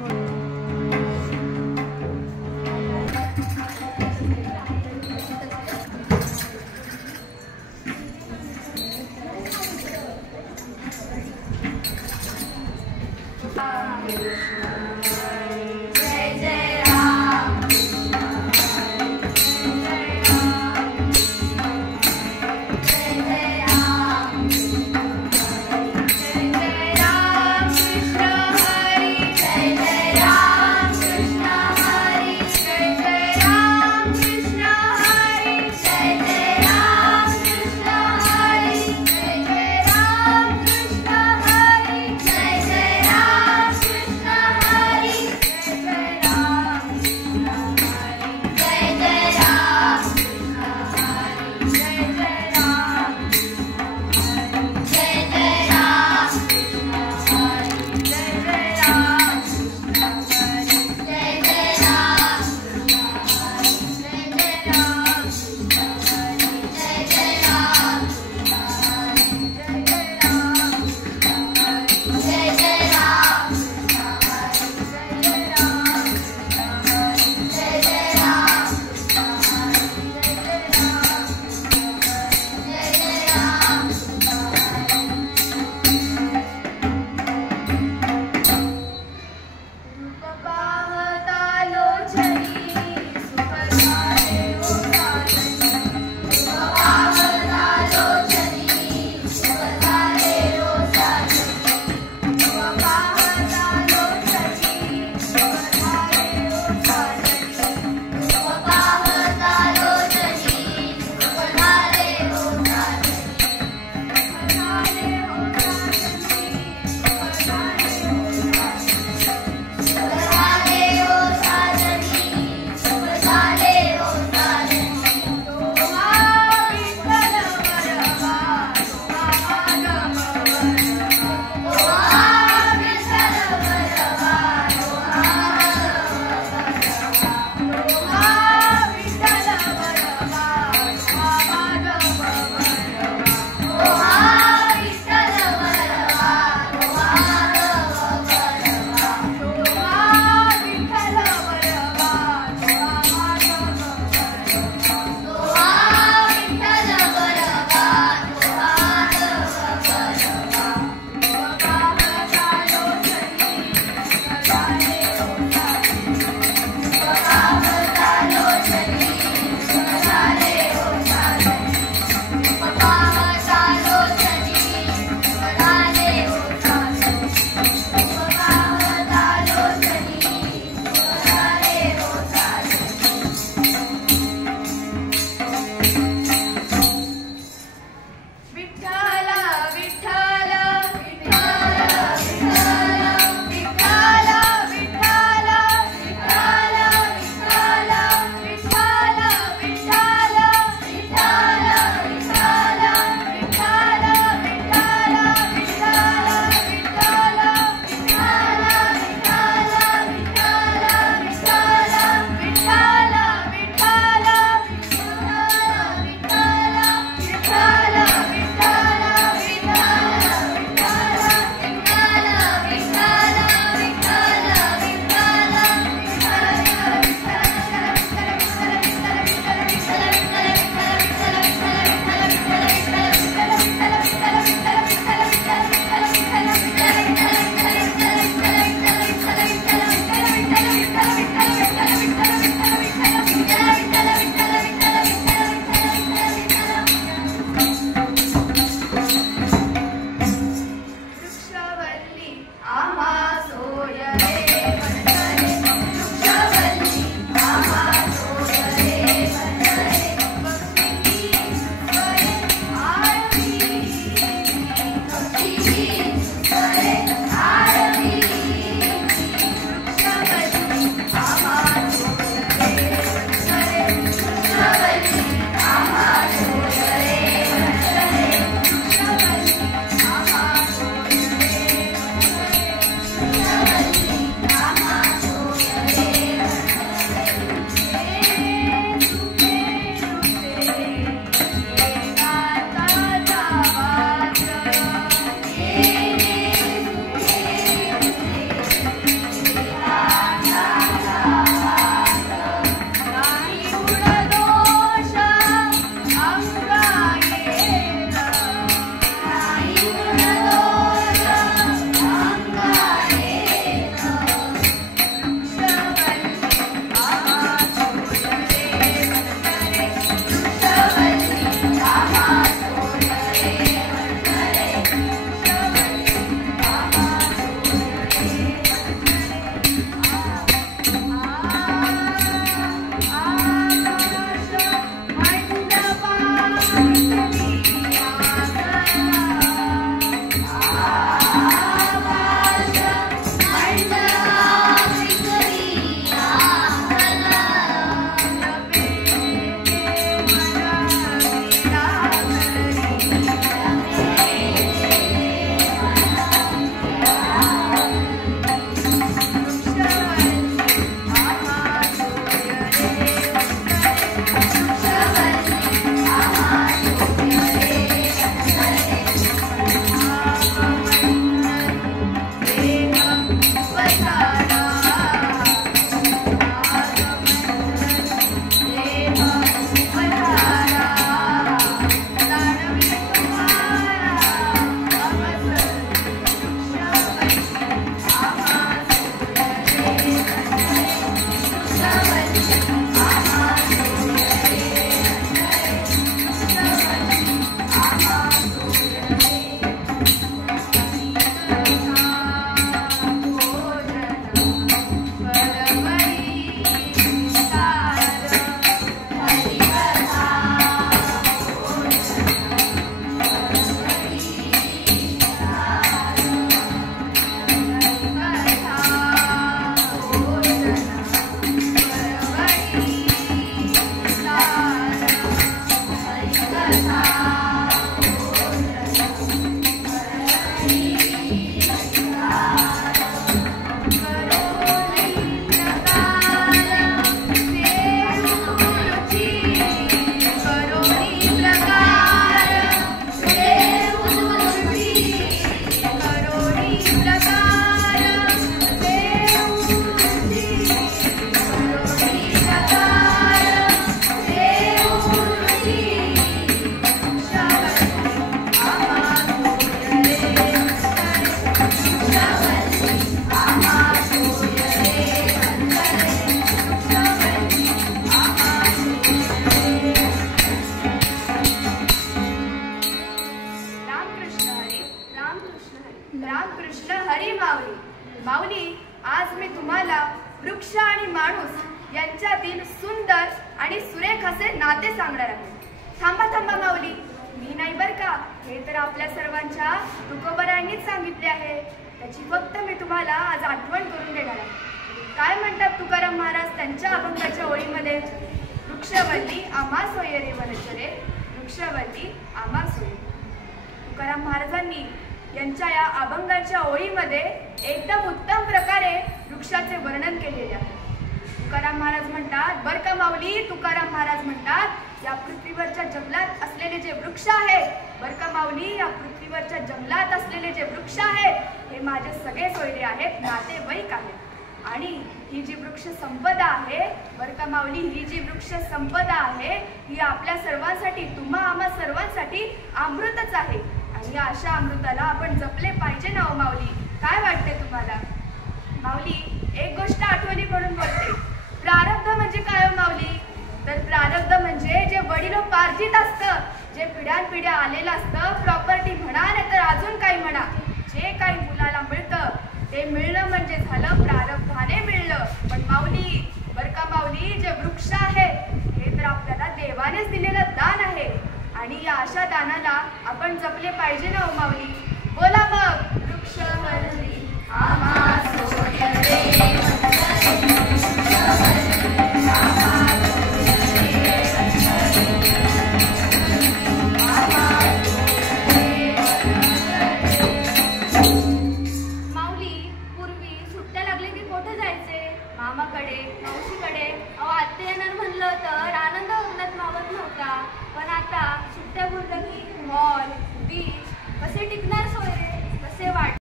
Krishna माऊली. माऊली, आज मी तुम्हाला वृक्ष आणि माणूस यांच्यातील सुंदर आणि सुरेख असे नाते सांगणार आहे. थांबा थांबा माऊली, मी नाही बर का, हे तर आपल्या सर्वांच्या तुकोबरायांनीच सांगितले आहे. त्याची फक्त मी तुम्हाला आज आठवण करून देणार आहे. काय म्हणतात तुकाराम महाराज त्यांच्या अभंगाच्या ओळीमध्ये? वृक्षवल्ली आम्हा सोये रे वनचरे, वृक्षवल्ली आम्हा सोये. तुकाराम महाराजांनी यांच्या या अभंगाच्या ओळीमध्ये एकदम उत्तम प्रकारे वृक्षाचे वर्णन केलेले आहे. तुकाराम महाराज म्हणतात बर का माऊली, तुकाराम महाराज म्हणतात या पृथ्वीवरच्या जंगलात असलेले जे वृक्ष आहेत, बर का माऊली, या पृथ्वीवरच्या जंगलात असलेले जे वृक्ष आहेत हे माझे सगळे सोयरे आहेत, नातेवाईक आहेत. आणि ही जी वृक्ष संपदा आहे, बर का माऊली, ही जी वृक्ष संपदा आहे ही आपल्या सर्वांसाठी, तुम्हा आम्हा सर्वांसाठी अमृतच आहे. आणि अशा अमृताला आपण जपले पाहिजे ना हो माऊली. काय वाटते तुम्हाला? माऊली, एक गोष्ट आठवणी म्हणून बोलते. प्रारब्ध म्हणजे काय हो माऊली? तर प्रारब्ध म्हणजे जे वडिलोपार्जित असतं, जे पिढ्यानपिढ्या आलेलं असतं, प्रॉपर्टी म्हणा नाही तर अजून काही म्हणा, जे काही मुलाला मिळतं ते मिळणं म्हणजे झालं प्रारब्धाने मिळलं. पण माऊली, बर का माऊली, जे वृक्ष आहे हे तर आपल्याला देवानेच दिलेलं दान आहे. आणि या अशा दानाला आपण जपले पाहिजे ना हो माऊली. बोला मग, वृक्षवल्ली आम्हा सोये रे. मामाकडे, मावशीकडे. आत्या येणार म्हणलं तर आनंद होण्यात मावत नव्हता. पण आता सुट्ट्या बोललं की मॉल, बीच कसे टिकणार सोयरे, कसे वाट